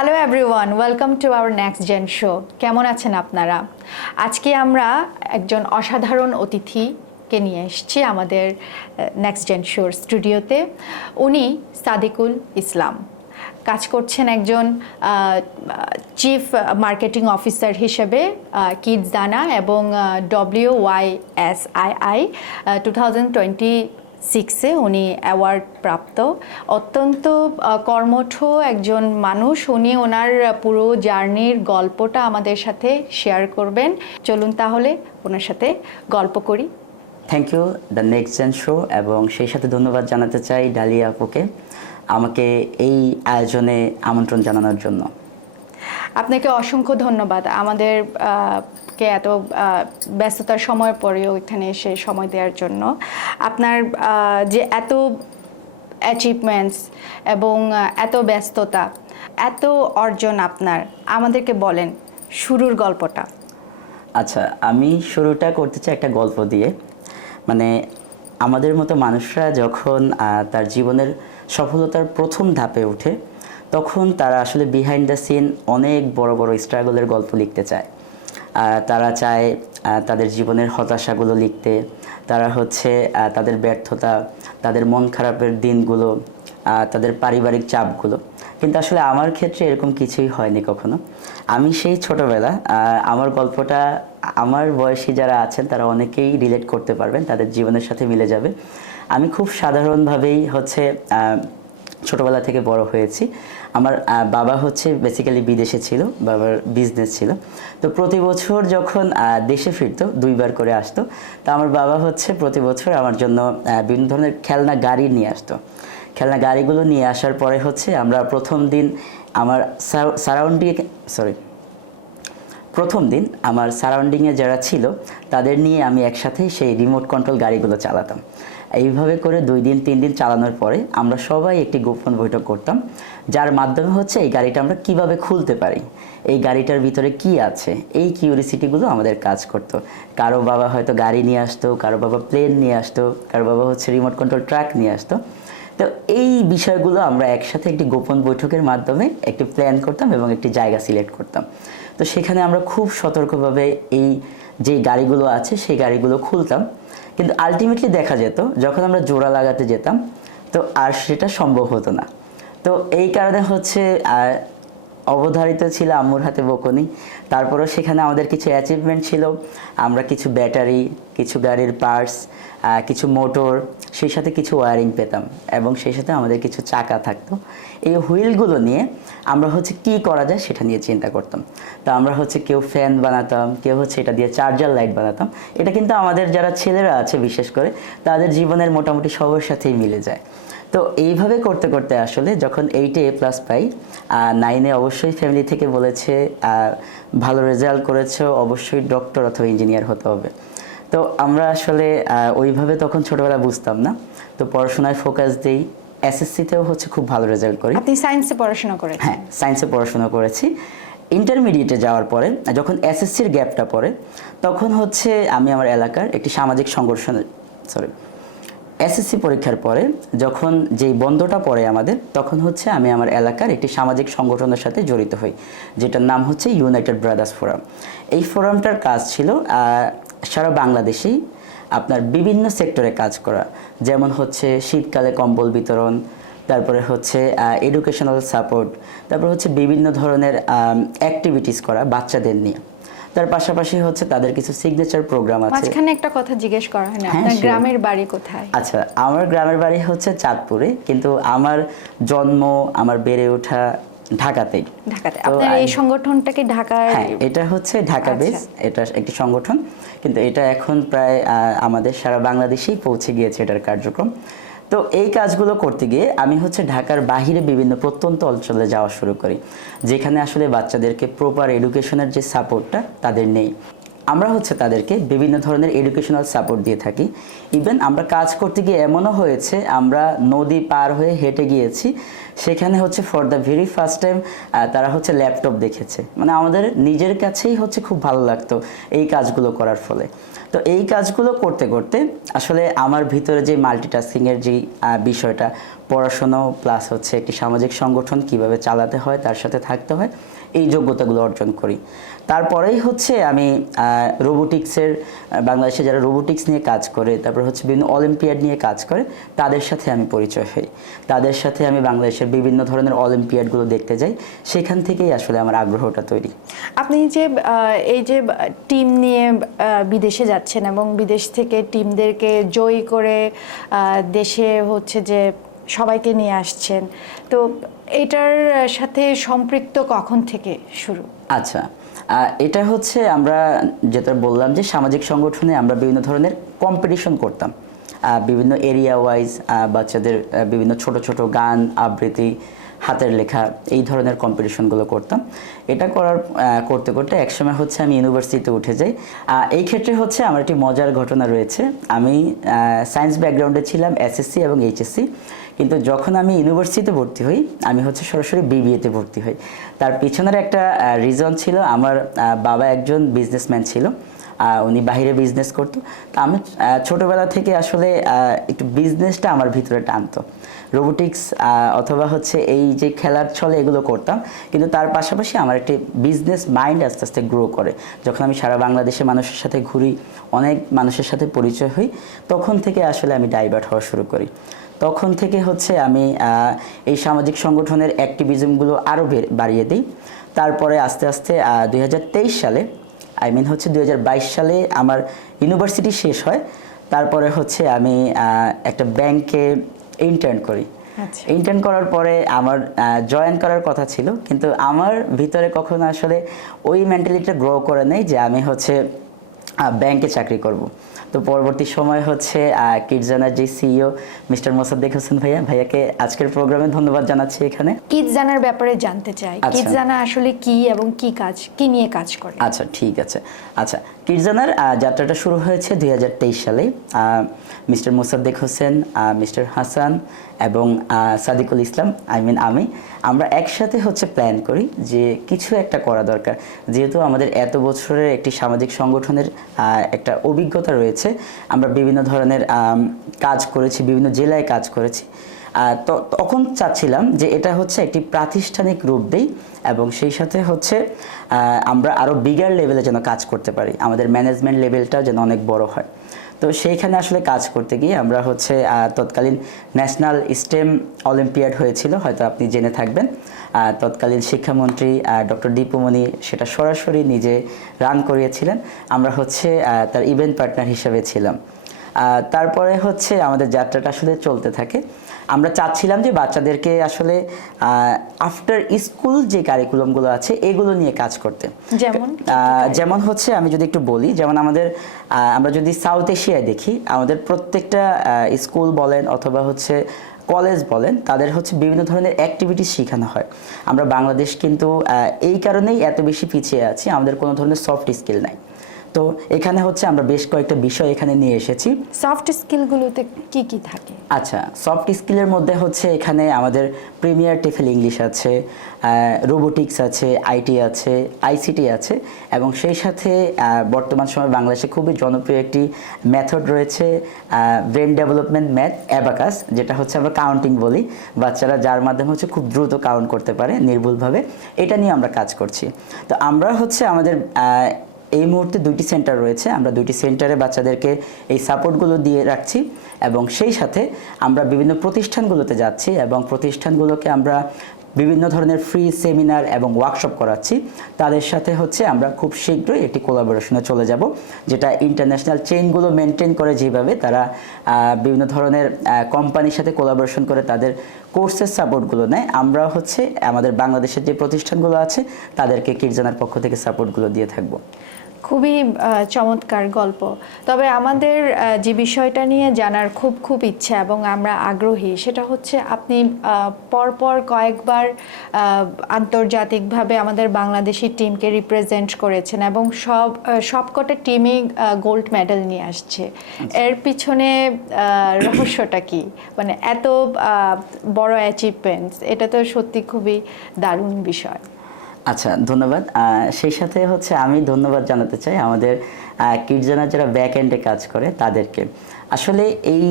Hello everyone, welcome to our next gen show. কেমন আছেন আপনারা? আজকে আমরা একজন অসাধারণ অতিথিকে নিয়ে এসেছি আমাদের নেক্সট জেন শোর স্টুডিওতে। উনি সাদিকুল ইসলাম, কাজ করছেন একজন চিফ মার্কেটিং অফিসার হিসেবে কিডজানা এবং WYSII 2026-এ উনি অ্যাওয়ার্ড প্রাপ্ত অত্যন্ত কর্মঠ একজন মানুষ। উনি ওনার পুরো জার্নির গল্পটা আমাদের সাথে শেয়ার করবেন। চলুন তাহলে ওনার সাথে গল্প করি। Thank you the next gen show, এবং সেই সাথে ধন্যবাদ জানাতে চাই ডালিয়া আপুকে আমাকে এই আয়োজনে আমন্ত্রণ জানানোর জন্য। আপনাকে অসংখ্য ধন্যবাদ আমাদের কে এত ব্যস্ততার সময়ের পরেও এখানে এসে সময় দেওয়ার জন্য। আপনার যে এত অ্যাচিভমেন্টস এবং এত ব্যস্ততা, এত অর্জন আপনার, আমাদেরকে বলেন শুরুর গল্পটা। আচ্ছা, আমি শুরুটা করতে চাই একটা গল্প দিয়ে। মানে আমাদের মতো মানুষরা যখন তার জীবনের সফলতার প্রথম ধাপে ওঠে, তখন তারা আসলে বিহাইন্ড দ্য সিন অনেক বড় বড় স্ট্রাগলের গল্প লিখতে চায়। তারা চায় তাদের জীবনের হতাশাগুলো লিখতে, তারা হচ্ছে তাদের ব্যর্থতা, তাদের মন খারাপের দিনগুলো, তাদের পারিবারিক চাপগুলো। কিন্তু আসলে আমার ক্ষেত্রে এরকম কিছুই হয়নি কখনো। আমি সেই ছোটোবেলা, আমার গল্পটা আমার বয়সী যারা আছেন তারা অনেকেই রিলেট করতে পারবেন, তাদের জীবনের সাথে মিলে যাবে। আমি খুব সাধারণভাবেই হচ্ছে ছোটোবেলা থেকে বড় হয়েছি। আমার বাবা হচ্ছে বেসিক্যালি বিদেশে ছিল, বাবার বিজনেস ছিল। তো প্রতি বছর যখন দেশে ফিরতো, 2বার করে আসতো, তো আমার বাবা হচ্ছে প্রতি বছর আমার জন্য বিভিন্ন ধরনের খেলনা গাড়ি নিয়ে আসতো। খেলনা গাড়িগুলো নিয়ে আসার পরে হচ্ছে আমরা প্রথম দিন আমার সারাউন্ডিংয়ে যারা ছিল তাদের নিয়ে আমি একসাথে সেই রিমোট কন্ট্রোল গাড়িগুলো চালাতাম। এইভাবে করে 2 দিন 3 দিন চালানোর পরে আমরা সবাই একটি গোপন বৈঠক করতাম, যার মাধ্যমে হচ্ছে এই গাড়িটা আমরা কিভাবে খুলতে পারি, এই গাড়িটার ভিতরে কি আছে, এই কিউরিসিটিগুলো আমাদের কাজ করতো। কারো বাবা হয়তো গাড়ি নিয়ে আসতো, কারো বাবা প্লেন নিয়ে আসতো, কারো বাবা হচ্ছে রিমোট কন্ট্রোল ট্রাক নিয়ে আসতো। তো এই বিষয়গুলো আমরা একসাথে একটি গোপন বৈঠকের মাধ্যমে একটি প্ল্যান করতাম এবং একটি জায়গা সিলেক্ট করতাম। তো সেখানে আমরা খুব সতর্কভাবে এই যে গাড়িগুলো আছে সেই গাড়িগুলো খুলতাম, কিন্তু আলটিমেটলি দেখা যেত যখন আমরা জোড়া লাগাতে যেতাম তো আর সেটা সম্ভব হতো না। তো এই কারণে হচ্ছে অবধারিত ছিল আম্মুর হাতে বকুনি। তারপরেও সেখানে আমাদের কিছু অ্যাচিভমেন্ট ছিল, আমরা কিছু ব্যাটারি, কিছু গাড়ির পার্টস, কিছু মোটর, সেই সাথে কিছু ওয়্যারিং পেতাম, এবং সেই সাথে আমাদের কিছু চাকা থাকতো। এই হুইলগুলো নিয়ে আমরা হচ্ছে কি করা যায় সেটা নিয়ে চিন্তা করতাম। তো আমরা হচ্ছে কেউ ফ্যান বানাতাম, কেউ হচ্ছে এটা দিয়ে চার্জার লাইট বানাতাম। এটা কিন্তু আমাদের যারা ছেলেরা আছে বিশেষ করে তাদের জীবনের মোটামুটি সবার সাথেই মিলে যায়। তো এইভাবে করতে করতে আসলে যখন 8-এ A+ পাই, 9-এ অবশ্যই ফ্যামিলি থেকে বলেছে ভালো রেজাল্ট করেছো, অবশ্যই ডক্টর অথবা ইঞ্জিনিয়ার হতে হবে। তো আমরা আসলে ওইভাবে তখন ছোটবেলা বুঝতাম না, তো পড়াশোনায় ফোকাস দিই। SSC-তেও হচ্ছে খুব ভালো রেজাল্ট করি। আপনি সায়েন্সে পড়াশোনা করেছেন? হ্যাঁ, সায়েন্সে পড়াশোনা করেছি। ইন্টারমিডিয়েটে যাওয়ার পরে যখন SSC-র গ্যাপটা পড়ে, তখন হচ্ছে আমি আমার এলাকার একটি সামাজিক সংগঠনের SSC পরীক্ষার পরে যখন যেই বন্ধটা পড়ে আমাদের, তখন হচ্ছে আমি আমার এলাকার একটি সামাজিক সংগঠনের সাথে জড়িত হই, যেটার নাম হচ্ছে ইউনাইটেড ব্রাদার্স ফোরাম। এই ফোরামটার কাজ ছিল সারা বাংলাদেশেই আপনার বিভিন্ন সেক্টরে কাজ করা, যেমন হচ্ছে শীতকালে কম্বল বিতরণ, তারপরে হচ্ছে এডুকেশনাল সাপোর্ট, তারপর হচ্ছে বিভিন্ন ধরনের অ্যাক্টিভিটিস করা বাচ্চাদের নিয়ে। তার পাশাপাশি হচ্ছে তাদের কিছু সিগনেচার প্রোগ্রাম আছে। মাঝখানে একটা কথা জিজ্ঞেস করা হয় না, আপনার গ্রামের বাড়ি কোথায়? আচ্ছা, আমার গ্রামের বাড়ি হচ্ছে চাঁদপুরে, কিন্তু আমার জন্ম, আমার বেড়ে ওঠা ঢাকাতেই। ঢাকাতে? আপনার এই সংগঠনটা কি ঢাকার? হ্যাঁ, এটা হচ্ছে ঢাকা বেস, এটা একটি সংগঠন, কিন্তু এটা এখন প্রায় আমাদের সারা বাংলাদেশেই পৌঁছে গিয়েছে এটার কার্যক্রম। তো এই কাজগুলো করতে গিয়ে আমি হচ্ছে ঢাকার বাহিরে বিভিন্ন প্রত্যন্ত অঞ্চলে যাওয়া শুরু করি, যেখানে আসলে বাচ্চাদেরকে প্রপার এডুকেশনের যে সাপোর্টটা তাদের নেই। আমরা হচ্ছে তাদেরকে বিভিন্ন ধরনের এডুকেশনাল সাপোর্ট দিয়ে থাকি। ইভেন আমরা কাজ করতে গিয়ে এমনও হয়েছে আমরা নদী পার হয়ে হেঁটে গিয়েছি, সেখানে হচ্ছে for the very first time তারা হচ্ছে ল্যাপটপ দেখেছে। মানে আমাদের নিজের কাছেই হচ্ছে খুব ভালো লাগতো এই কাজগুলো করার ফলে। তো এই কাজগুলো করতে করতে আসলে আমার ভিতরে যে মাল্টিটাস্কিংয়ের যে বিষয়টা, পড়াশোনা প্লাস হচ্ছে একটি সামাজিক সংগঠন কিভাবে চালাতে হয়, তার সাথে থাকতে হয়, এই যোগ্যতাগুলো অর্জন করি। তারপরেই হচ্ছে আমি রোবোটিক্সের, বাংলাদেশে যারা রোবোটিক্স নিয়ে কাজ করে, তারপর হচ্ছে বিভিন্ন অলিম্পিয়াড নিয়ে কাজ করে, তাদের সাথে আমি পরিচয় হই। তাদের সাথে আমি বাংলাদেশের বিভিন্ন ধরনের অলিম্পিয়াডগুলো দেখতে যাই। সেখান থেকেই আসলে আমার আগ্রহটা তৈরি। আপনি যে এই যে টিম নিয়ে বিদেশে যাচ্ছেন এবং বিদেশ থেকে টিমদেরকে জয়ী করে দেশে হচ্ছে যে সবাইকে নিয়ে আসছেন, তো এটার সাথে সম্পৃক্ত কখন থেকে শুরু? আচ্ছা, এটা হচ্ছে আমরা যেটা বললাম যে সামাজিক সংগঠনে আমরা বিভিন্ন ধরনের কম্পিটিশন করতাম, বিভিন্ন এরিয়া ওয়াইজ বাচ্চাদের বিভিন্ন ছোট ছোট গান, আবৃত্তি, হাতের লেখা, এই ধরনের কম্পিটিশনগুলো করতাম। এটা করতে করতে একসময় হচ্ছে আমি ইউনিভার্সিটিতে উঠে যাই। এই ক্ষেত্রে হচ্ছে আমার একটি মজার ঘটনা রয়েছে। আমি সায়েন্স ব্যাকগ্রাউন্ডে ছিলাম, এসএসসি এবং এইচএসসি, কিন্তু যখন আমি ইউনিভার্সিটিতে ভর্তি হই আমি হচ্ছে সরাসরি বিবিএতে ভর্তি হই। তার পিছনের একটা রিজন ছিল, আমার বাবা একজন বিজনেসম্যান ছিল, উনি বাইরে বিজনেস করতো। তো আমি ছোটোবেলা থেকে আসলে একটু বিজনেসটা আমার ভিতরে টানতো। রোবোটিক্স অথবা হচ্ছে এই যে খেলার ছলে এগুলো করতাম, কিন্তু তার পাশাপাশি আমার একটি বিজনেস মাইন্ড আস্তে আস্তে গ্রো করে। যখন আমি সারা বাংলাদেশে মানুষের সাথে ঘুরি, অনেক মানুষের সাথে পরিচয় হই, তখন থেকে আসলে আমি ডাইভার্ট হওয়া শুরু করি। তখন থেকে হচ্ছে আমি এই সামাজিক সংগঠনের অ্যাক্টিভিজমগুলো আরও বাড়িয়ে দিই। তারপরে আস্তে আস্তে 2023 সালে, হচ্ছে 2022 সালে আমার ইউনিভার্সিটি শেষ হয়। তারপরে হচ্ছে আমি একটা ব্যাংকে ইন্টার্ন করি। ইন্টার্ন করার পরে আমার জয়েন করার কথা ছিল, কিন্তু আমার ভিতরে কখনো আসলে ওই মেন্টালিটিটা গ্রো করে নেই যে আমি হচ্ছে ব্যাংকে চাকরি করব। তো পরবর্তী সময় হচ্ছে কিডজানার যে সিইও মিস্টার মোসাদ্দেক হোসেন ভাইয়াকে আজকের প্রোগ্রামে ধন্যবাদ জানাচ্ছি। এখানে কিডজানার ব্যাপারে জানতে চাই, কিডজানা আসলে কি এবং কি নিয়ে কাজ করে? আচ্ছা, ঠিক আছে। আচ্ছা, কিডজানার যাত্রাটা শুরু হয়েছে 2023 সালে। মিস্টার মোসাদ্দেক হোসেন, মিস্টার হাসান এবং সাদিকুল ইসলাম, আমরা একসাথে হচ্ছে প্ল্যান করি যে কিছু একটা করা দরকার। যেহেতু আমাদের এত বছরের একটি সামাজিক সংগঠনের একটা অভিজ্ঞতা রয়েছে, আমরা বিভিন্ন ধরনের কাজ করেছি, বিভিন্ন জেলায় কাজ করেছি। তো তখন চাচ্ছিলাম যে এটা হচ্ছে একটি প্রাতিষ্ঠানিক রূপ দেই এবং সেই সাথে হচ্ছে আমরা আরও বিগার লেভেলে যেন কাজ করতে পারি, আমাদের ম্যানেজমেন্ট লেভেলটা যেন অনেক বড় হয়। তো সেইখানে আসলে কাজ করতে গিয়ে আমরা হচ্ছে তৎকালীন ন্যাশনাল স্টেম অলিম্পিয়াড হয়েছিল, হয়তো আপনি জেনে থাকবেন। তৎকালীন শিক্ষামন্ত্রী ডক্টর দীপুমণি সেটা সরাসরি নিজে রান করিয়েছিলেন, আমরা হচ্ছে তার ইভেন্ট পার্টনার হিসেবে ছিলাম। তারপরে হচ্ছে আমাদের যাত্রাটা আসলে চলতে থাকে। আমরা চাচ্ছিলাম যে বাচ্চাদেরকে আসলে আফটার স্কুল যে কারিকুলামগুলো আছে এগুলো নিয়ে কাজ করতে। যেমন হচ্ছে আমি যদি একটু বলি, যেমন আমরা যদি সাউথ এশিয়ায় দেখি, আমাদের প্রত্যেকটা স্কুল বলেন অথবা হচ্ছে কলেজ বলেন, তাদের হচ্ছে বিভিন্ন ধরনের অ্যাক্টিভিটিস শেখানো হয়। আমরা বাংলাদেশ কিন্তু এই কারণেই এত বেশি পিছিয়ে আছি, আমাদের কোনো ধরনের সফট স্কিল নাই। তো এখানে হচ্ছে আমরা বেশ কয়েকটা বিষয় এখানে নিয়ে এসেছি। সফট স্কিলগুলোতে কি কি থাকে? আচ্ছা, সফট স্কিলের মধ্যে হচ্ছে এখানে আমাদের প্রিমিয়ার টেফেল ইংলিশ আছে, রোবোটিক্স আছে, আইটি আছে, আইসিটি আছে এবং সেই সাথে বর্তমান সময়ে বাংলাদেশে খুবই জনপ্রিয় একটি মেথড রয়েছে, ব্রেন ডেভেলপমেন্ট ম্যাথ, অ্যাবাকাস, যেটা হচ্ছে আমরা কাউন্টিং বলি, বাচ্চারা যার মাধ্যমে হচ্ছে খুব দ্রুত কাউন্ট করতে পারে নির্ভুলভাবে। এটা নিয়ে আমরা কাজ করছি। তো আমরা হচ্ছে আমাদের এই মুহূর্তে 2টি সেন্টার রয়েছে, আমরা 2টি সেন্টারে বাচ্চাদেরকে এই সাপোর্টগুলো দিয়ে রাখছি এবং সেই সাথে আমরা বিভিন্ন প্রতিষ্ঠানগুলোতে যাচ্ছি এবং প্রতিষ্ঠানগুলোকে আমরা বিভিন্ন ধরনের ফ্রি সেমিনার এবং ওয়ার্কশপ করাচ্ছি। তাদের সাথে হচ্ছে আমরা খুব শীঘ্রই একটি কোলাবোরেশনে চলে যাব, যেটা ইন্টারন্যাশনাল চেইনগুলো মেনটেন করে, যেভাবে তারা বিভিন্ন ধরনের কোম্পানির সাথে কোলাবোরেশন করে তাদের কোর্সের সাপোর্টগুলো নেয়, আমরা হচ্ছে আমাদের বাংলাদেশের যে প্রতিষ্ঠানগুলো আছে তাদেরকে কিডজানার পক্ষ থেকে সাপোর্টগুলো দিয়ে থাকবো। খুবই চমৎকার গল্প। তবে আমাদের যে বিষয়টা নিয়ে জানার খুব ইচ্ছা এবং আমরা আগ্রহী, সেটা হচ্ছে আপনি পরপর কয়েকবার আন্তর্জাতিকভাবে আমাদের বাংলাদেশি টিমকে রিপ্রেজেন্ট করেছেন এবং সবকটা টিমই গোল্ড মেডেল নিয়ে আসছে। এর পিছনে রহস্যটা কি? মানে এত বড় অ্যাচিভমেন্টস, এটা তো সত্যি খুবই দারুণ বিষয়। আচ্ছা, ধন্যবাদ। সেই সাথে হচ্ছে আমি ধন্যবাদ জানাতে চাই আমাদের কিডজানা যারা ব্যাক এন্ডে কাজ করে তাদেরকে। আসলে এই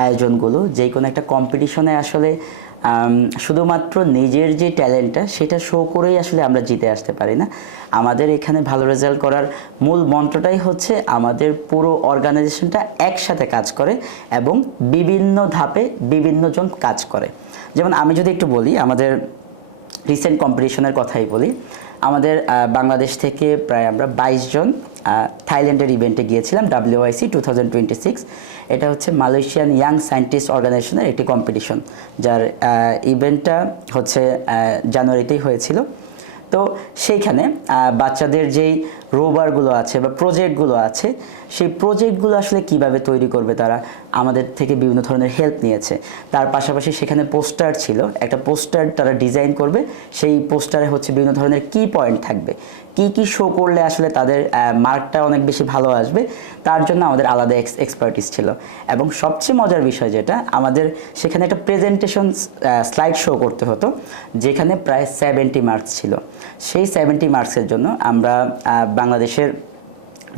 আয়োজনগুলো যে কোনো একটা কম্পিটিশনে আসলে শুধুমাত্র নিজের যে ট্যালেন্টটা সেটা শো করেই আসলে আমরা জিতে আসতে পারি না। আমাদের এখানে ভালো রেজাল্ট করার মূল মন্ত্রটাই হচ্ছে আমাদের পুরো অর্গানাইজেশনটা একসাথে কাজ করে এবং বিভিন্ন ধাপে বিভিন্ন জন কাজ করে। যেমন আমি যদি একটু বলি, আমাদের রিসেন্ট কম্পিটিশনের কথাই বলি, আমাদের বাংলাদেশ থেকে প্রায় আমরা 22 জন থাইল্যান্ডের ইভেন্টে গিয়েছিলাম, WIC 2026। এটা হচ্ছে মালয়েশিয়ান ইয়াং সায়েন্টিস্ট অর্গানাইজেশনের একটি কম্পিটিশন, যার ইভেন্টটা হচ্ছে জানুয়ারিতেই হয়েছিল। তো সেইখানে বাচ্চাদের যেই রোভারগুলো আছে বা প্রজেক্টগুলো আছে, সেই প্রজেক্টগুলো আসলে কিভাবে তৈরি করবে তারা আমাদের থেকে বিভিন্ন ধরনের হেল্প নিয়েছে। তার পাশাপাশি সেখানে পোস্টার ছিল, একটা পোস্টার তারা ডিজাইন করবে, সেই পোস্টারে হচ্ছে বিভিন্ন ধরনের কি পয়েন্ট থাকবে, কি শো করলে আসলে তাদের মার্কটা অনেক বেশি ভালো আসবে, তার জন্য আমাদের আলাদা এক্সপার্টিস ছিল। এবং সবচেয়ে মজার বিষয় যেটা, আমাদের সেখানে একটা প্রেজেন্টেশন স্লাইড শো করতে হতো, যেখানে প্রায় 70 মার্কস ছিল। সেই 70 মার্কসের জন্য আমরা বাংলাদেশের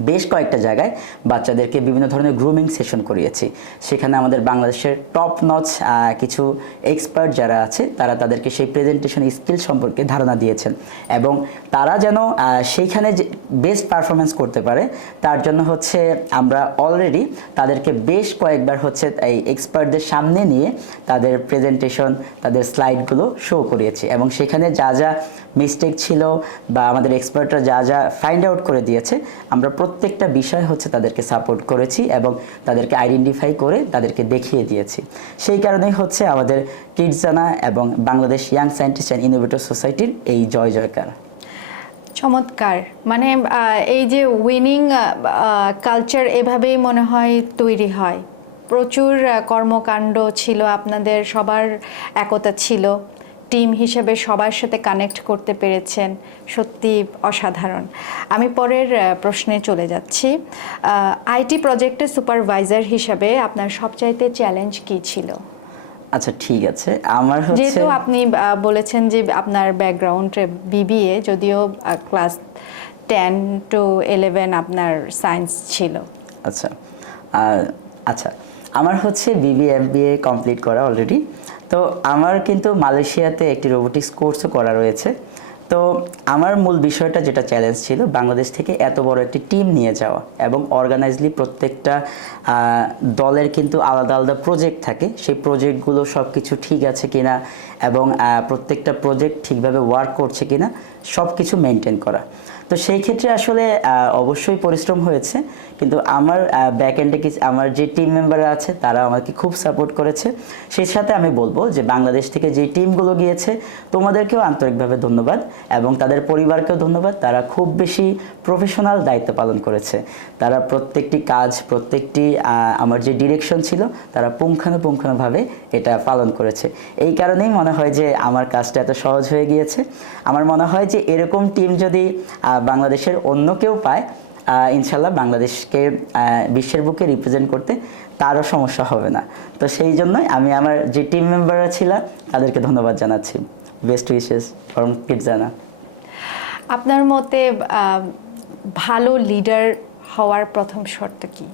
বেশ কয়েকটা জায়গায় বাচ্চাদেরকে বিভিন্ন ধরনের গ্রুমিং সেশন করিয়েছি। সেখানে আমাদের বাংলাদেশের টপ নচ কিছু এক্সপার্ট যারা আছে তারা তাদেরকে সেই প্রেজেন্টেশন স্কিল সম্পর্কে ধারণা দিয়েছেন এবং তারা যেন সেইখানে বেস্ট পারফরমেন্স করতে পারে তার জন্য হচ্ছে আমরা অলরেডি তাদেরকে বেশ কয়েকবার হচ্ছে এই এক্সপার্টদের সামনে নিয়ে তাদের প্রেজেন্টেশন, তাদের স্লাইডগুলো শো করিয়েছি এবং সেখানে যা যা মিস্টেক ছিল বা আমাদের এক্সপার্টরা যা ফাইন্ড আউট করে দিয়েছে, আমরা প্রত্যেকটা বিষয় হচ্ছে তাদেরকে সাপোর্ট করেছি এবং তাদেরকে আইডেন্টিফাই করে তাদেরকে দেখিয়ে দিয়েছি। সেই কারণেই হচ্ছে আমাদের কিডজানা এবং Bangladesh young scientist and innovator সোসাইটির এই জয় জয়কার। চমৎকার। মানে এই যে উইনিং কালচার এভাবেই মনে হয় তৈরি হয়। প্রচুর কর্মকাণ্ড ছিল, আপনাদের সবার একতা ছিল, টিম হিসেবে সবার সাথে কানেক্ট করতে পেরেছেন, সত্যি অসাধারণ। আমি পরের প্রশ্নে চলে যাচ্ছি। আইটি প্রজেক্টের সুপারভাইজার হিসেবে আপনার সবচাইতে চ্যালেঞ্জ কি ছিল? আচ্ছা, ঠিক আছে। আমার হচ্ছে, যেহেতু আপনি বলেছেন যে আপনার ব্যাকগ্রাউন্ড BBA, যদিও ক্লাস 10 to 11 আপনার সায়েন্স ছিল। আচ্ছা আচ্ছা, আমার হচ্ছে BBA MBA কমপ্লিট করা অলরেডি। তো আমার কিন্তু মালয়েশিয়াতে একটি রোবোটিক্স কোর্সও করা রয়েছে। তো আমার মূল বিষয়টা যেটা চ্যালেঞ্জ ছিল, বাংলাদেশ থেকে এত বড় একটি টিম নিয়ে যাওয়া এবং অর্গানাইজলি প্রত্যেকটা দলের কিন্তু আলাদা আলাদা প্রজেক্ট থাকে, সেই প্রজেক্টগুলো সব কিছু ঠিক আছে কিনা এবং প্রত্যেকটা প্রজেক্ট ঠিকভাবে ওয়ার্ক করছে কিনা সব কিছু মেনটেন করা। তো সেই ক্ষেত্রে আসলে অবশ্যই পরিশ্রম হয়েছে, কিন্তু আমার ব্যাক এন্ডে আমার যে টিম মেম্বাররা আছে তারা আমাকে খুব সাপোর্ট করেছে। সেই সাথে আমি বলবো যে বাংলাদেশ থেকে যে টিমগুলো গিয়েছে তোমাদেরকেও আন্তরিকভাবে ধন্যবাদ এবং তাদের পরিবারকেও ধন্যবাদ। তারা খুব বেশি প্রফেশনাল দায়িত্ব পালন করেছে। তারা প্রত্যেকটি কাজ, প্রত্যেকটি আমার যে ডিরেকশন ছিল, তারা পুঙ্খানুপুঙ্খানুভাবে এটা পালন করেছে। এই কারণেই মনে হয় যে আমার কাজটা এত সহজ হয়ে গিয়েছে। আমার মনে হয় যে এরকম টিম যদি বাংলাদেশের অন্য কেউ পায়, ইনশাল্লাহ বাংলাদেশকে বিশ্বের বুকে রিপ্রেজেন্ট করতে তারও সমস্যা হবে না। তো সেই জন্যই আমি আমার যে টিম মেম্বাররা ছিল তাদেরকে ধন্যবাদ জানাচ্ছি। বেস্ট উইশেস ফ্রম কিডজানা। আপনার মতে ভালো লিডার হওয়ার প্রথম শর্ত কি?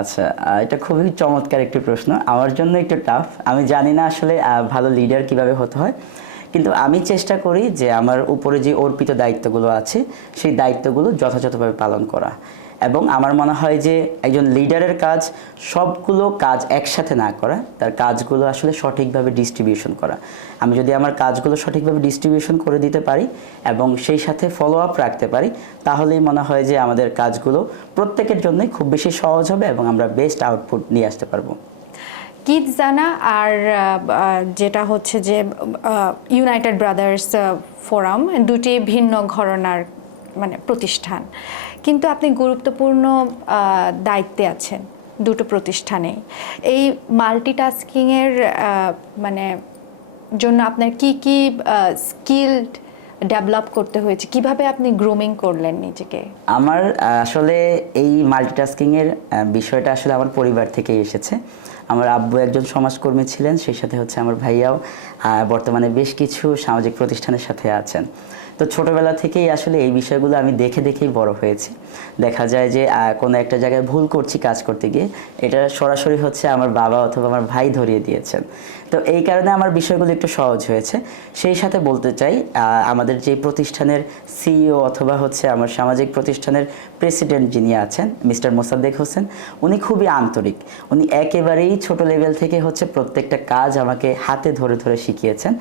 আচ্ছা, এটা খুবই চমৎকার একটি প্রশ্ন, আমার জন্য একটু টাফ। আমি জানি না আসলে ভালো লিডার কিভাবে হতে হয়, কিন্তু আমি চেষ্টা করি যে আমার উপরে যে অর্পিত দায়িত্বগুলো আছে সেই দায়িত্বগুলো যথাযথভাবে পালন করা। এবং আমার মনে হয় যে একজন লিডারের কাজ সবগুলো কাজ একসাথে না করা, তার কাজগুলো আসলে সঠিকভাবে ডিস্ট্রিবিউশন করা। আমি যদি আমার কাজগুলো সঠিকভাবে ডিস্ট্রিবিউশন করে দিতে পারি এবং সেই সাথে ফলো আপ রাখতে পারি, তাহলেই মনে হয় যে আমাদের কাজগুলো প্রত্যেকের জন্যই খুব বেশি সহজ হবে এবং আমরা বেস্ট আউটপুট নিয়ে আসতে পারবো। কিডজানা আর যেটা হচ্ছে যে ইউনাইটেড ব্রাদার্স ফোরাম, দুটি ভিন্ন ঘরানার মানে প্রতিষ্ঠান, কিন্তু আপনি গুরুত্বপূর্ণ দায়িত্বে আছেন দুটো প্রতিষ্ঠানে। এই মাল্টিটাস্কিংয়ের মানে জন্য আপনার কি কি স্কিল ডেভেলপ করতে হয়েছে, কিভাবে আপনি গ্রুমিং করলেন নিজেকে? আমার আসলে এই মাল্টিটাস্কিংয়ের বিষয়টা আসলে আমার পরিবার থেকেই এসেছে। আমার আব্বু একজন সমাজকর্মী ছিলেন, সেই সাথে হচ্ছে আমার ভাইয়াও বর্তমানে বেশ কিছু সামাজিক প্রতিষ্ঠানের সাথে আছেন। তো ছোটোবেলা থেকেই আসলে এই বিষয়গুলো আমি দেখে দেখেই বড় হয়েছি। দেখা যায় যে কোনো একটা জায়গায় ভুল করছি কাজ করতে গিয়ে, এটা সরাসরি হচ্ছে আমার বাবা অথবা আমার ভাই ধরিয়ে দিয়েছেন। তো এই কারণে আমার বিষয়গুলো একটু সহজ হয়েছে। সেই সাথে বলতে চাই, আমাদের যে প্রতিষ্ঠানের সিইও অথবা হচ্ছে আমার সামাজিক প্রতিষ্ঠানের প্রেসিডেন্ট যিনি আছেন মিস্টার মোসাদ্দেক হোসেন, উনি খুবই আন্তরিক। উনি একেবারেই ছোট লেভেল থেকে হচ্ছে প্রত্যেকটা কাজ আমাকে হাতে ধরে ধরে শিখিয়েছেন,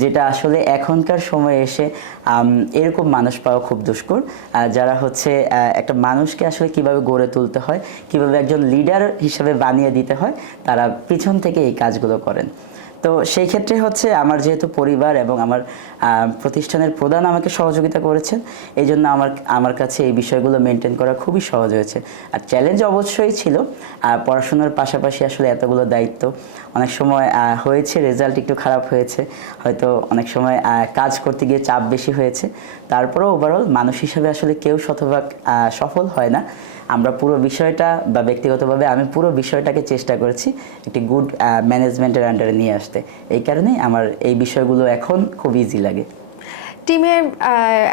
যেটা আসলে এখনকার সময়ে এসে এরকম মানুষ পাওয়া খুব দুষ্কর, যারা হচ্ছে একটা মানুষকে আসলে কিভাবে গড়ে তুলতে হয়, কিভাবে একজন লিডার হিসেবে বানিয়ে দিতে হয়, তারা পিছন থেকে এই কাজগুলো করেন। তো সেই ক্ষেত্রে হচ্ছে আমার যেহেতু পরিবার এবং আমার প্রতিষ্ঠানের প্রধান আমাকে সহযোগিতা করেছেন, এই জন্য আমার কাছে এই বিষয়গুলো মেনটেন করা খুবই সহজ হয়েছে। আর চ্যালেঞ্জ অবশ্যই ছিল, পড়াশোনার পাশাপাশি আসলে এতগুলো দায়িত্ব, অনেক সময় হয়েছে রেজাল্ট একটু খারাপ হয়েছে, হয়তো অনেক সময় কাজ করতে গিয়ে চাপ বেশি হয়েছে। তারপরেও ওভারঅল মানুষ হিসাবে আসলে কেউ শতভাগ সফল হয় না। আমরা পুরো বিষয়টা বা ব্যক্তিগতভাবে আমি পুরো বিষয়টাকে চেষ্টা করেছি একটি গুড ম্যানেজমেন্টের আন্ডারে নিয়ে আসতে। এই কারণেই আমার এই বিষয়গুলো এখন খুব ইজি লাগে। টিমে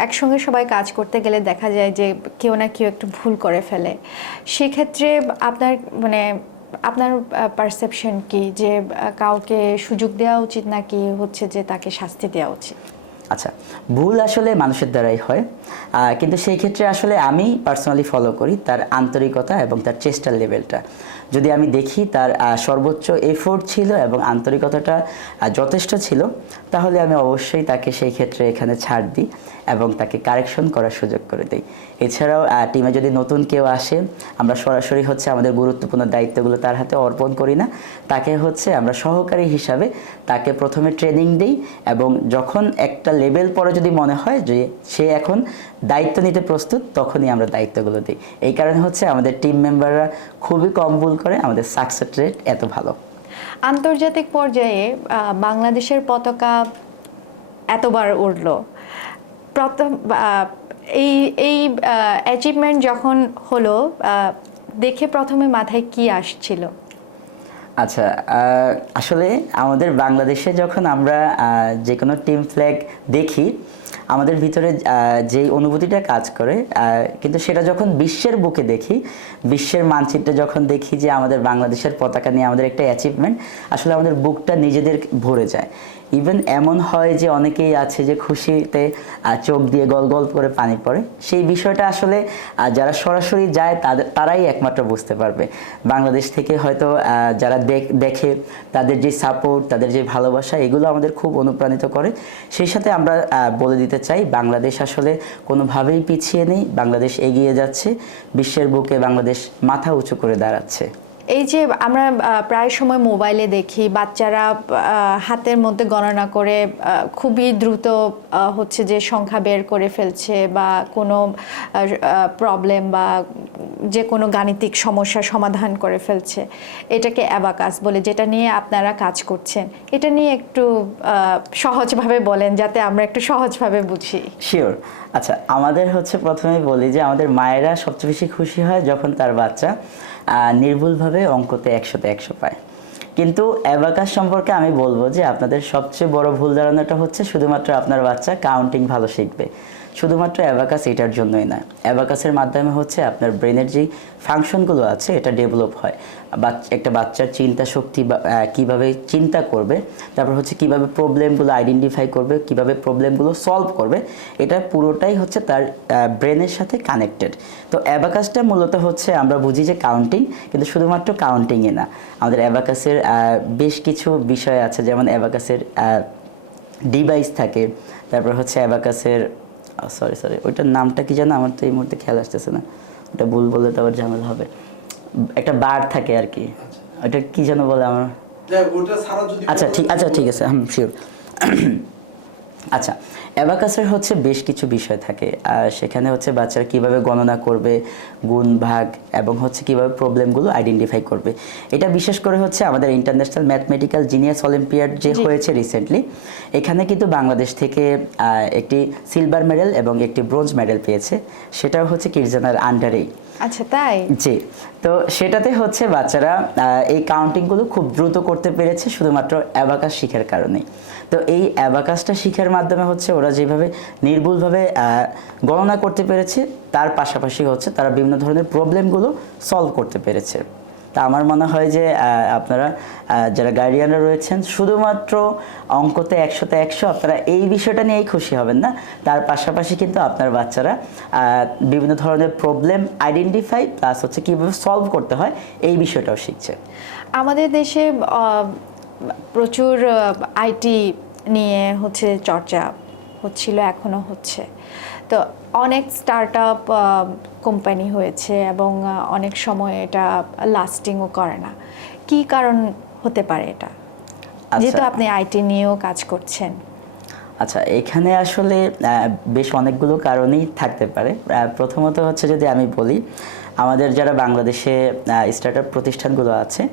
একসঙ্গে সবাই কাজ করতে গেলে দেখা যায় যে কেউ না কেউ একটু ভুল করে ফেলে। সেক্ষেত্রে আপনার মানে আপনার পারসেপশন কি, যে কাউকে সুযোগ দেওয়া উচিত নাকি হচ্ছে যে তাকে শাস্তি দেওয়া উচিত? আচ্ছা, ভুল আসলে মানুষের দ্বারাই হয়, কিন্তু সেই ক্ষেত্রে আসলে আমি পার্সোনালি ফলো করি তার আন্তরিকতা এবং তার চেষ্টার লেভেলটা। যদি আমি দেখি তার সর্বোচ্চ এফোর্ট ছিল এবং আন্তরিকতাটা যথেষ্ট ছিল, তাহলে আমি অবশ্যই তাকে সেই ক্ষেত্রে এখানে ছাড় দিই এবং তাকে কারেকশন করার সুযোগ করে দিই। এছাড়াও টিমে যদি নতুন কেউ আসে, আমরা সরাসরি হচ্ছে আমাদের গুরুত্বপূর্ণ দায়িত্বগুলো তার হাতে অর্পণ করি না, তাকে হচ্ছে আমরা সহকারী হিসাবে তাকে প্রথমে ট্রেনিং দিই, এবং যখন একটা লেভেল পরে যদি মনে হয় যে সে এখন দায়িত্ব নিতে প্রস্তুত, তখনই আমরা দায়িত্বগুলো দিই। এই কারণে হচ্ছে আমাদের টিম মেম্বাররা খুবই কম ভুল করে, আমাদের সাকসেস রেট এত ভালো। আন্তর্জাতিক পর্যায়ে বাংলাদেশের পতাকা এতবার উড়লো, প্রথম এই এই অ্যাচিভমেন্ট যখন হলো, দেখে প্রথমে মাথায় কি আসছিল? আচ্ছা, আসলে আমাদের বাংলাদেশে যখন আমরা যে কোনো টিম ফ্ল্যাগ দেখি, আমাদের ভিতরে যেই অনুভূতিটা কাজ করে, কিন্তু সেটা যখন বিশ্বের বুকে দেখি, বিশ্বের মানচিত্রে যখন দেখি যে আমাদের বাংলাদেশের পতাকা নিয়ে আমাদের একটা অ্যাচিভমেন্ট, আসলে আমাদের বুকটা নিজেদের ভরে যায়। ইভেন এমন হয় যে অনেকেই আছে যে খুশিতে চোখ দিয়ে গল গল করে পানি পড়ে। সেই বিষয়টা আসলে যারা সরাসরি যায় তারাই একমাত্র বুঝতে পারবে। বাংলাদেশ থেকে হয়তো যারা দেখে, তাদের যে সাপোর্ট, তাদের যে ভালোবাসা, এগুলো আমাদের খুব অনুপ্রাণিত করে। সেই সাথে আমরা বলে দিতে চাই, বাংলাদেশ আসলে কোনোভাবেই পিছিয়ে নেই, বাংলাদেশ এগিয়ে যাচ্ছে, বিশ্বের বুকে বাংলাদেশ মাথা উঁচু করে দাঁড়াচ্ছে। এই যে আমরা প্রায় সময় মোবাইলে দেখি বাচ্চারা হাতের মধ্যে গণনা করে খুবই দ্রুত হচ্ছে যে সংখ্যা বের করে ফেলছে, বা কোনো প্রবলেম বা যে কোনো গাণিতিক সমস্যা সমাধান করে ফেলছে। এটাকে অ্যাবাকাস বলে, যেটা নিয়ে আপনারা কাজ করছেন। এটা নিয়ে একটু সহজভাবে বলেন, যাতে আমরা একটু সহজভাবে বুঝি। শিওর। আচ্ছা, আমাদের হচ্ছে প্রথমে বলি যে আমাদের মায়েরা সবচেয়ে বেশি খুশি হয় যখন তার বাচ্চা নির্ভুলভাবে অঙ্কতে 100তে 100 পায়। কিন্তু অ্যাবাকাস সম্পর্কে আমি বলবো যে আপনাদের সবচেয়ে বড় ভুল ধারণাটা হচ্ছে শুধুমাত্র আপনার বাচ্চা কাউন্টিং ভালো শিখবে। শুধুমাত্র অ্যাবাকাস এটার জন্যই না, অ্যাবাকাসের মাধ্যমে হচ্ছে আপনার ব্রেনের যেই ফাংশনগুলো আছে এটা ডেভেলপ হয়। একটা বাচ্চার চিন্তা শক্তি, কীভাবে চিন্তা করবে, তারপর হচ্ছে কীভাবে প্রবলেমগুলো আইডেন্টিফাই করবে, কীভাবে প্রবলেমগুলো সলভ করবে, এটা পুরোটাই হচ্ছে তার ব্রেনের সাথে কানেক্টেড। তো অ্যাবাকাসটা মূলত হচ্ছে আমরা বুঝি যে কাউন্টিং, কিন্তু শুধুমাত্র কাউন্টিংয়ে না, আমাদের অ্যাবাকাসের বেশ কিছু বিষয় আছে, যেমন অ্যাবাকাসের ডিভাইস থাকে, তারপর হচ্ছে অ্যাবাকাসের সরি ওইটার নামটা কি জানো, আমার তো এই মুহূর্তে খেয়াল আসতেছে না, ওটা ভুল বললে তো আবার ঝামেলা হবে। একটা বার থাকে আর কি, ওইটা কি যেন বলে আমার। আচ্ছা ঠিক আছে, শিওর। আচ্ছা, অ্যাবাকাসের হচ্ছে বেশ কিছু বিষয় থাকে, সেখানে হচ্ছে বাচ্চারা কিভাবে গণনা করবে, গুণ ভাগ, এবং হচ্ছে কিভাবে প্রবলেমগুলো আইডেন্টিফাই করবে। এটা বিশেষ করে হচ্ছে আমাদের ইন্টারন্যাশনাল ম্যাথমেটিক্যাল জিনিয়াস অলিম্পিয়াড যে হয়েছে রিসেন্টলি, এখানে কিন্তু বাংলাদেশ থেকে একটি সিলভার মেডেল এবং একটি ব্রোঞ্জ মেডেল পেয়েছে, সেটাও হচ্ছে কিডজানার আন্ডারেই। আচ্ছা, তাই? জি। তো সেটাতে হচ্ছে বাচ্চারা এই কাউন্টিংগুলো খুব দ্রুত করতে পেরেছে শুধুমাত্র অ্যাবাকাস শিখার কারণে। তো এই অ্যাবাকাসটা শিখার মাধ্যমে হচ্ছে ওরা যেভাবে নির্ভুলভাবে গণনা করতে পেরেছে, তার পাশাপাশি হচ্ছে তারা বিভিন্ন ধরনের প্রবলেমগুলো সলভ করতে পেরেছে। তা আমার মনে হয় যে আপনারা যারা গার্ডিয়ানরা রয়েছেন, শুধুমাত্র অঙ্কতে 100তে 100 আপনারা এই বিষয়টা নিয়েই খুশি হবেন না, তার পাশাপাশি কিন্তু আপনার বাচ্চারা বিভিন্ন ধরনের প্রবলেম আইডেন্টিফাই প্লাস হচ্ছে কীভাবে সলভ করতে হয় এই বিষয়টাও শিখছে। আমাদের দেশে প্রচুর আইটি নিয়ে হচ্ছে চর্চা হচ্ছিল, এখনো হচ্ছে। তো অনেক স্টার্ট আপ কোম্পানি হয়েছে এবং অনেক সময় এটা লাস্টিংও করে না। কি কারণ হতে পারে এটা, যেহেতু আপনি আইটি নিয়েও কাজ করছেন? আচ্ছা, এখানে আসলে বেশ অনেকগুলো কারণেই থাকতে পারে। প্রথমত হচ্ছে যদি আমি বলি, আমাদের যারা বাংলাদেশে স্টার্টআপ প্রতিষ্ঠানগুলো আছে,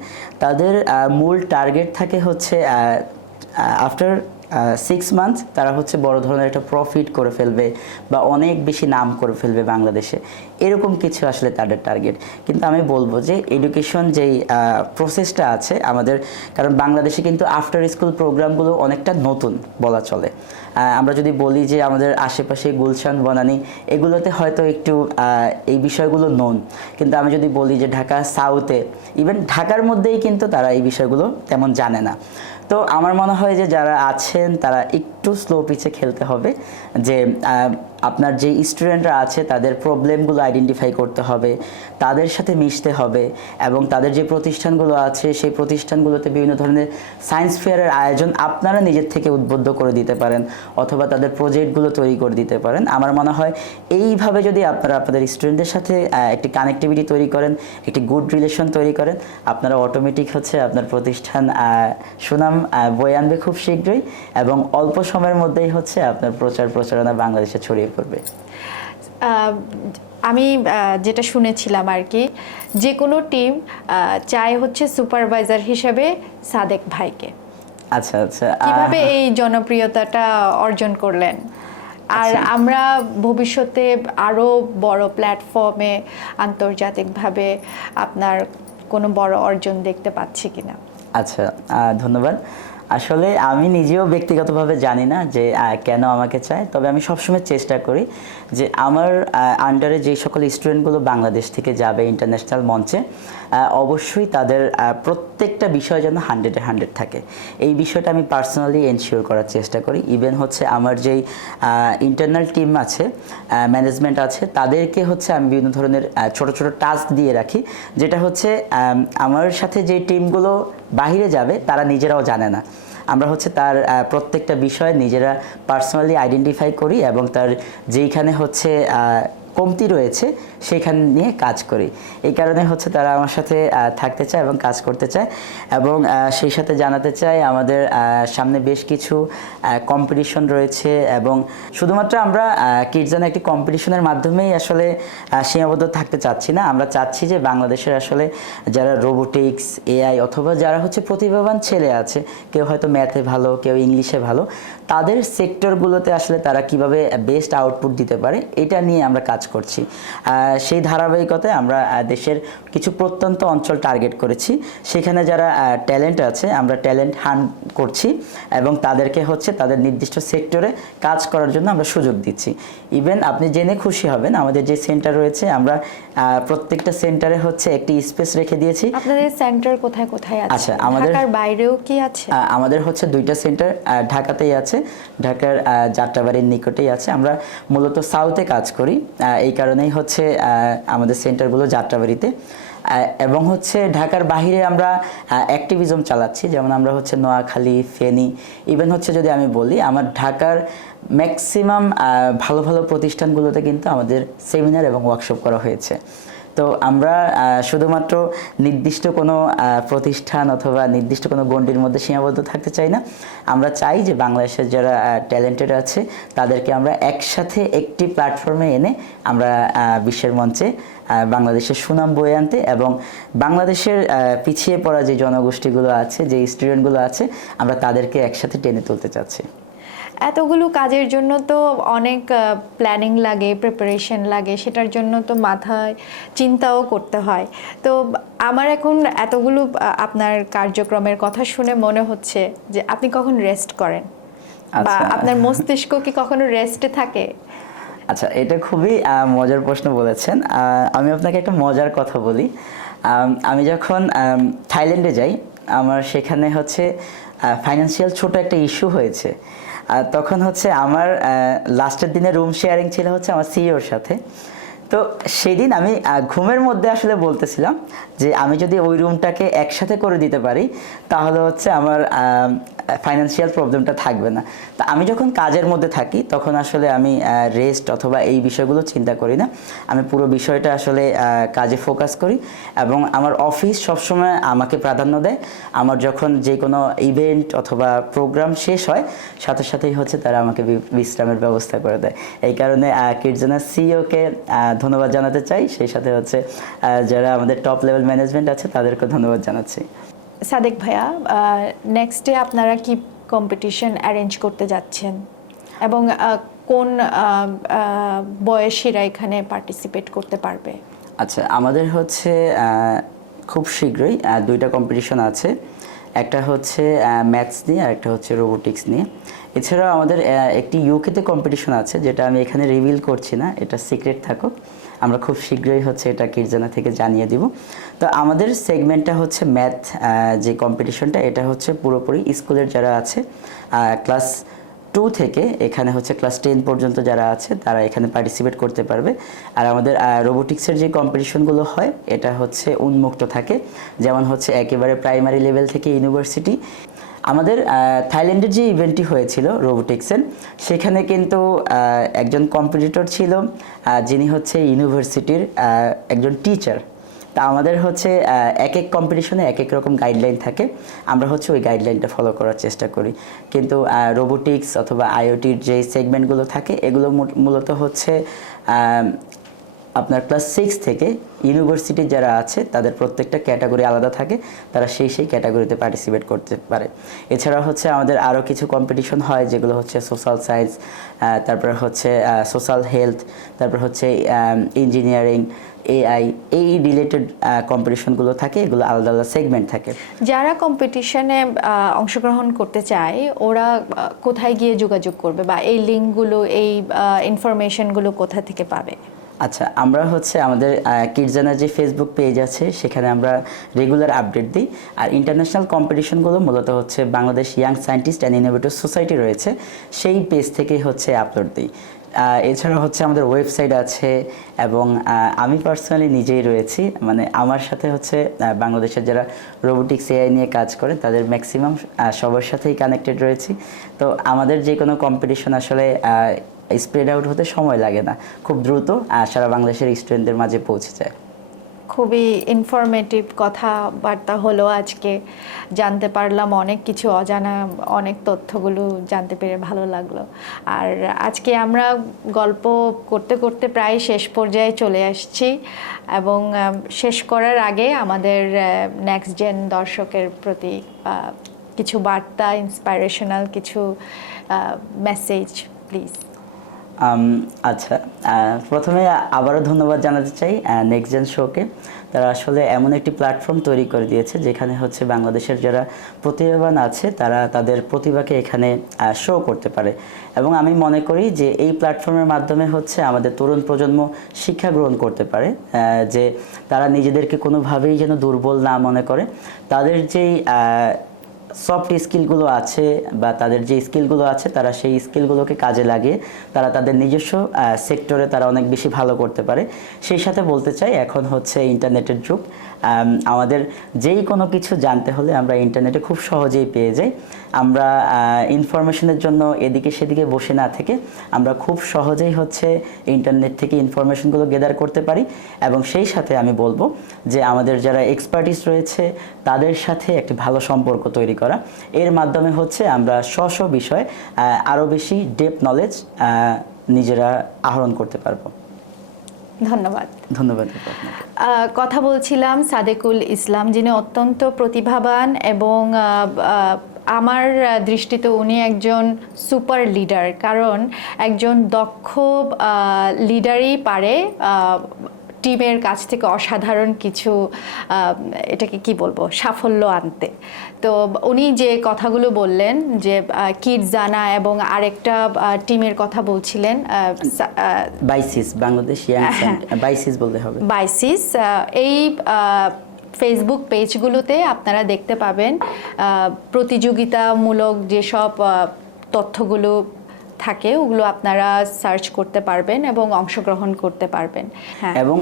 তাদের মূল টার্গেট থাকে হচ্ছে আফটার 6 মান্থ তারা হচ্ছে বড় ধরনের একটা প্রফিট করে ফেলবে বা অনেক বেশি নাম করে ফেলবে বাংলাদেশে, এরকম কিছু আসলে তাদের টার্গেট। কিন্তু আমি বলবো যে এডুকেশন যেই প্রসেসটা আছে আমাদের, কারণ বাংলাদেশে কিন্তু আফটার স্কুল প্রোগ্রামগুলো অনেকটা নতুন বলা চলে। আমরা যদি বলি যে আমাদের আশেপাশে গুলশান, বনানী, এগুলোতে হয়তো একটু এই বিষয়গুলো নোন, কিন্তু আমি যদি বলি যে ঢাকা সাউথে, ইভেন ঢাকার মধ্যেই কিন্তু তারা এই বিষয়গুলো তেমন জানে না। তো আমার মনে হয় যে যারা আছেন তারা একটু স্লো পিচে খেলতে হবে, যে আপনার যে স্টুডেন্টরা আছে তাদের প্রবলেমগুলো আইডেন্টিফাই করতে হবে, তাদের সাথে মিশতে হবে, এবং তাদের যে প্রতিষ্ঠানগুলো আছে সেই প্রতিষ্ঠানগুলোতে বিভিন্ন ধরনের সায়েন্স ফেয়ারের আয়োজন আপনারা নিজের থেকে উদ্বুদ্ধ করে দিতে পারেন, অথবা তাদের প্রজেক্টগুলো তৈরি করে দিতে পারেন। আমার মনে হয় এইভাবে যদি আপনারা আপনাদের স্টুডেন্টদের সাথে একটি কানেক্টিভিটি তৈরি করেন, একটি গুড রিলেশন তৈরি করেন, আপনারা অটোমেটিক হচ্ছে আপনার প্রতিষ্ঠান সুনাম বয়ে আনবে খুব শীঘ্রই, এবং অল্প সময়ের মধ্যেই হচ্ছে আপনার প্রচারণা বাংলাদেশে ছড়িয়ে পড়বে। আমি যেটা শুনেছিলাম আর কি, যে কোনো টিম চায় হচ্ছে সুপারভাইজার হিসেবে সাদেক ভাইকে। আচ্ছা আচ্ছা, কিভাবে এই জনপ্রিয়তাটা অর্জন করলেন? আর আমরা ভবিষ্যতে আরো বড় প্ল্যাটফর্মে আন্তর্জাতিকভাবে আপনার কোনো বড় অর্জন দেখতে পাচ্ছি কিনা? আচ্ছা, ধন্যবাদ। আসলে আমি নিজেও ব্যক্তিগতভাবে জানি না যে কেন আমাকে চায়, তবে আমি সবসময় চেষ্টা করি যে আমার আন্ডারে যে সকল স্টুডেন্টগুলো বাংলাদেশ থেকে যাবে ইন্টারন্যাশনাল মঞ্চে, অবশ্যই তাদের প্রত্যেকটা বিষয় যেন 100-এ 100 থাকে। এই বিষয়টা আমি পার্সোনালি এনশিওর করার চেষ্টা করি। ইভেন হচ্ছে আমার যেই ইন্টারনাল টিম আছে, ম্যানেজমেন্ট আছে, তাদেরকে হচ্ছে আমি বিভিন্ন ধরনের ছোট ছোট টাস্ক দিয়ে রাখি, যেটা হচ্ছে আমার সাথে যে টিমগুলো বাহিরে যাবে তারা নিজেরাও জানে না। আমরা হচ্ছে তার প্রত্যেকটা বিষয় নিজেরা পার্সোনালি আইডেন্টিফাই করি, এবং তার যেইখানে হচ্ছে কমতি রয়েছে সেখানে নিয়ে কাজ করি। এই কারণে হচ্ছে তারা আমার সাথে থাকতে চায় এবং কাজ করতে চায়, এবং সেই সাথে জানাতে চাই আমাদের সামনে বেশ কিছু কম্পিটিশন রয়েছে, এবং শুধুমাত্র আমরা কিডজানা একটি কম্পিটিশনের মাধ্যমেই আসলে সীমাবদ্ধ থাকতে চাচ্ছি না। আমরা চাচ্ছি যে বাংলাদেশের আসলে যারা রোবোটিক্স, এআই, অথবা যারা হচ্ছে প্রতিভাবান ছেলে আছে, কেউ হয়তো ম্যাথে ভালো, কেউ ইংলিশে ভালো, তাদের সেক্টরগুলোতে আসলে তারা কিভাবে বেস্ট আউটপুট দিতে পারে এটা নিয়ে আমরা কাজ করছি। সেই ধারাবাহিকতায় আমরা দেশের কিছু প্রত্যন্ত অঞ্চল টার্গেট করেছি, সেখানে যারা ট্যালেন্ট আছে আমরা ট্যালেন্ট হান্ট করছি, এবং তাদেরকে হচ্ছে তাদের নির্দিষ্ট সেক্টরে কাজ করার জন্য আমরা সুযোগ দিচ্ছি। ইভেন আপনি জেনে খুশি হবেন, আমাদের যে সেন্টার রয়েছে আমরা প্রত্যেকটা সেন্টারে হচ্ছে একটি স্পেস রেখে দিয়েছি। আপনাদের সেন্টার কোথায় কোথায় আছে? আচ্ছা, আমাদের ঢাকার বাইরেও কি আছে? আমাদের হচ্ছে 2টা সেন্টার ঢাকাতেই আছে, ঢাকার যাত্রাবাড়ির নিকটেই আছে। আমরা মূলত সাউথে কাজ করি, এই কারণেই হচ্ছে আমাদের সেন্টারগুলো যাত্রাবাড়িতে, এবং হচ্ছে ঢাকার বাহিরে আমরা অ্যাক্টিভিজম চালাচ্ছি, যেমন আমরা হচ্ছে নোয়াখালী, ফেনী, ইভেন হচ্ছে যদি আমি বলি আমার ঢাকার ম্যাক্সিমাম ভালো ভালো প্রতিষ্ঠানগুলোতে কিন্তু আমাদের সেমিনার এবং ওয়ার্কশপ করা হয়েছে। তো আমরা শুধুমাত্র নির্দিষ্ট কোনো প্রতিষ্ঠান অথবা নির্দিষ্ট কোনো গণ্ডির মধ্যে সীমাবদ্ধ থাকতে চাই না। আমরা চাই যে বাংলাদেশের যারা ট্যালেন্টেড আছে তাদেরকে আমরা একসাথে একটি প্ল্যাটফর্মে এনে আমরা বিশ্বের মঞ্চে বাংলাদেশের সুনাম বয়ে আনতে এবং বাংলাদেশের পিছিয়ে পড়া যে জনগোষ্ঠীগুলো আছে, যে স্টুডেন্টগুলো আছে, আমরা তাদেরকে একসাথে টেনে তুলতে চাচ্ছি। এতগুলো কাজের জন্য তো অনেক প্ল্যানিং লাগে, প্রিপারেশন লাগে, সেটার জন্য তো মাথায় চিন্তাও করতে হয়। তো আমার এখন এতগুলো আপনার কার্যক্রমের কথা শুনে মনে হচ্ছে যে আপনি কখন রেস্ট করেন, বা আপনার মস্তিষ্ক কি কখনো রেস্টে থাকে? আচ্ছা, এটা খুবই মজার প্রশ্ন বলেছেন। আমি আপনাকে একটা মজার কথা বলি। আমি যখন থাইল্যান্ডে যাই, আমার সেখানে হচ্ছে ফাইন্যান্সিয়াল ছোট একটা ইস্যু হয়েছে। তখন হচ্ছে আমার লাস্টের দিনে রুম শেয়ারিং ছিল হচ্ছে আমার সিইওর সাথে। তো সেদিন আমি ঘুমের মধ্যে আসলে বলতেছিলাম যে আমি যদি ওই রুমটাকে একসাথে করে দিতে পারি তাহলে হচ্ছে আমার ফাইন্যান্সিয়াল প্রবলেমটা থাকবে না। তা আমি যখন কাজের মধ্যে থাকি তখন আসলে আমি রেস্ট অথবা এই বিষয়গুলো চিন্তা করি না। আমি পুরো বিষয়টা আসলে কাজে ফোকাস করি এবং আমার অফিস সবসময় আমাকে প্রাধান্য দেয়। আমার যখন যে কোনো ইভেন্ট অথবা প্রোগ্রাম শেষ হয় সাথে সাথেই হচ্ছে তারা আমাকে বিশ্রামের ব্যবস্থা করে দেয়। এই কারণে কিডজনের সিইওকে ধন্যবাদ জানাতে চাই, সেই সাথে হচ্ছে যারা আমাদের টপ লেভেল ম্যানেজমেন্ট আছে তাদেরকে ধন্যবাদ জানাচ্ছি। সাদেক ভাইয়া, নেক্সট ডে আপনারা কি কম্পিটিশন অ্যারেঞ্জ করতে যাচ্ছেন এবং কোন বয়সীরা এখানে পার্টিসিপেট করতে পারবে? আচ্ছা, আমাদের হচ্ছে খুব শীঘ্রই দুইটা কম্পিটিশন আছে। একটা হচ্ছে ম্যাথস নিয়ে আর একটা হচ্ছে রোবোটিক্স নিয়ে। এছাড়াও আমাদের একটি ইউকেতে কম্পিটিশন আছে, যেটা আমি এখানে রিভিল করছি না, এটা সিক্রেট থাকুক। আমরা খুব শীঘ্রই হচ্ছে এটা কিডজানা থেকে জানিয়ে দিব। তো আমাদের সেগমেন্টটা হচ্ছে ম্যাথ, যে কম্পিটিশনটা এটা হচ্ছে পুরোপুরি স্কুলের যারা আছে ক্লাস 2 থেকে এখানে হচ্ছে ক্লাস 10 পর্যন্ত যারা আছে তারা এখানে পার্টিসিপেট করতে পারবে। আর আমাদের রোবোটিক্সের যে কম্পিটিশনগুলো হয় এটা হচ্ছে উন্মুক্ত থাকে, যেমন হচ্ছে একেবারে প্রাইমারি লেভেল থেকে ইউনিভার্সিটি। আমাদের থাইল্যান্ডের যে ইভেন্টটি হয়েছিল রোবোটিক্সের, সেখানে কিন্তু একজন কম্পিটিটর ছিল যিনি হচ্ছে ইউনিভার্সিটির একজন টিচার। তা আমাদের হচ্ছে এক এক কম্পিটিশনে এক এক রকম গাইডলাইন থাকে, আমরা হচ্ছে ওই গাইডলাইনটা ফলো করার চেষ্টা করি। কিন্তু রোবোটিক্স অথবা আইওটির যে সেগমেন্টগুলো থাকে এগুলো মূলত হচ্ছে আপনার ক্লাস 6 থেকে ইউনিভার্সিটি যারা আছে তাদের প্রত্যেকটা ক্যাটাগরি আলাদা থাকে, তারা সেই ক্যাটাগরিতে পার্টিসিপেট করতে পারে। এছাড়া হচ্ছে আমাদের আরও কিছু কম্পিটিশন হয় যেগুলো হচ্ছে সোশ্যাল সায়েন্স, তারপরে হচ্ছে সোশ্যাল হেলথ, তারপর হচ্ছে ইঞ্জিনিয়ারিং, এআই, এই রিলেটেড কম্পিটিশনগুলো থাকে, এগুলো আলাদা আলাদা সেগমেন্ট থাকে। যারা কম্পিটিশনে অংশগ্রহণ করতে চায় ওরা কোথায় গিয়ে যোগাযোগ করবে, বা এই লিঙ্কগুলো, এই ইনফরমেশনগুলো কোথা থেকে পাবে? আচ্ছা, আমরা হচ্ছে আমাদের কিডজানা যে ফেসবুক পেজ আছে সেখানে আমরা রেগুলার আপডেট দিই। আর ইন্টারন্যাশনাল কম্পিটিশনগুলো মূলত হচ্ছে Bangladesh young scientist and innovator society রয়েছে, সেই পেজ থেকেই হচ্ছে আপলোড দিই। এছাড়া হচ্ছে আমাদের ওয়েবসাইট আছে এবং আমি পার্সোনালি নিজেই রয়েছি, মানে আমার সাথে হচ্ছে বাংলাদেশের যারা রোবোটিক্স এআই নিয়ে কাজ করে তাদের ম্যাক্সিমাম সবার সাথেই কানেক্টেড রয়েছি। তো আমাদের যে কোনো কম্পিটিশন আসলে স্প্রেড আউট হতে সময় লাগে না, খুব দ্রুত সারা বাংলাদেশের স্টুডেন্টদের মাঝে পৌঁছে যায়। খুবই ইনফরমেটিভ কথাবার্তা হলো আজকে, জানতে পারলাম অনেক কিছু, অজানা অনেক তথ্যগুলো জানতে পেরে ভালো লাগলো। আর আজকে আমরা গল্প করতে করতে প্রায় শেষ পর্যায়ে চলে আসছি, এবং শেষ করার আগে আমাদের নেক্সট জেন দর্শকের প্রতি কিছু বার্তা, ইন্সপাইরেশনাল কিছু মেসেজ প্লিজ। আচ্ছা, প্রথমে আবারও ধন্যবাদ জানাতে চাই নেক্সট জেন শোকে। তারা আসলে এমন একটি প্ল্যাটফর্ম তৈরি করে দিয়েছে যেখানে হচ্ছে বাংলাদেশের যারা প্রতিভাবান আছে তারা তাদের প্রতিভাকে এখানে শো করতে পারে। এবং আমি মনে করি যে এই প্ল্যাটফর্মের মাধ্যমে হচ্ছে আমাদের তরুণ প্রজন্ম শিক্ষা গ্রহণ করতে পারে, যে তারা নিজেদেরকে কোনোভাবেই যেন দুর্বল না মনে করে। তাদের যেই সফট স্কিলগুলো আছে বা তাদের যে স্কিলগুলো আছে তারা সেই স্কিলগুলোকে কাজে লাগিয়ে তারা তাদের নিজস্ব সেক্টরে তারা অনেক বেশি ভালো করতে পারে। সেই সাথে বলতে চাই এখন হচ্ছে ইন্টারনেটের যুগ, আমাদের যেই কোনো কিছু জানতে হলে আমরা ইন্টারনেটে খুব সহজেই পেয়ে যাই। আমরা ইনফরমেশনের জন্য এদিকে সেদিকে বসে না থেকে আমরা খুব সহজেই হচ্ছে ইন্টারনেট থেকে ইনফরমেশনগুলো গেদার করতে পারি। এবং সেই সাথে আমি বলবো যে আমাদের যারা এক্সপার্টিস রয়েছে তাদের সাথে একটি ভালো সম্পর্ক তৈরি করা, এর মাধ্যমে হচ্ছে আমরা স্ব বিষয়ে আরও বেশি ডেপথ নলেজ নিজেরা আহরণ করতে পারবো। ধন্যবাদ। ধন্যবাদ। কথা বলছিলাম সাদেকুল ইসলাম, যিনি অত্যন্ত প্রতিভাবান এবং আমার দৃষ্টিতে উনি একজন সুপার লিডার, কারণ একজন দক্ষ লিডারই পারে টিমের কাছ থেকে অসাধারণ কিছু এটাকে কি বলবো সাফল্য আনতে। তো উনি যে কথাগুলো বললেন যে কিডজানা এবং আরেকটা টিমের কথা বলছিলেন বাইসিস, বাংলাদেশ বাইসিস বলতে হবে, বাইসিস, এই ফেসবুক পেজগুলোতে আপনারা দেখতে পাবেন প্রতিযোগিতামূলক যেসব তথ্যগুলো থাকে ওগুলো আপনারা সার্চ করতে পারবেন এবং অংশগ্রহণ করতে পারবেন। হ্যাঁ, এবং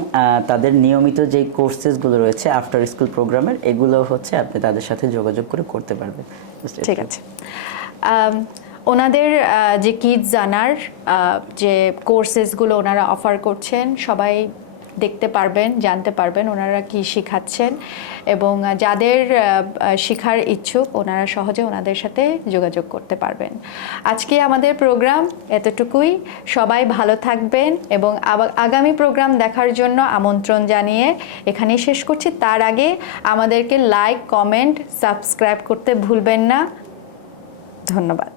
তাদের নিয়মিত যে কোর্সেসগুলো রয়েছে আফটার স্কুল প্রোগ্রামের, এগুলো হচ্ছে আপনি তাদের সাথে যোগাযোগ করে করতে পারবেন। ঠিক আছে। ওনাদের যে কিডজানার যে কোর্সেসগুলো ওনারা অফার করছেন সবাই দেখতে পারবেন, জানতে পারবেন ওনারা কি শেখাচ্ছেন, এবং যাদের শেখার ইচ্ছুক ওনারা সহজে ওনাদের সাথে যোগাযোগ করতে পারবেন। আজকে আমাদের প্রোগ্রাম এতটুকুই। সবাই ভালো থাকবেন এবং আগামী প্রোগ্রাম দেখার জন্য আমন্ত্রণ জানিয়ে এখানেই শেষ করছি। তার আগে আমাদেরকে লাইক, কমেন্ট, সাবস্ক্রাইব করতে ভুলবেন না। ধন্যবাদ।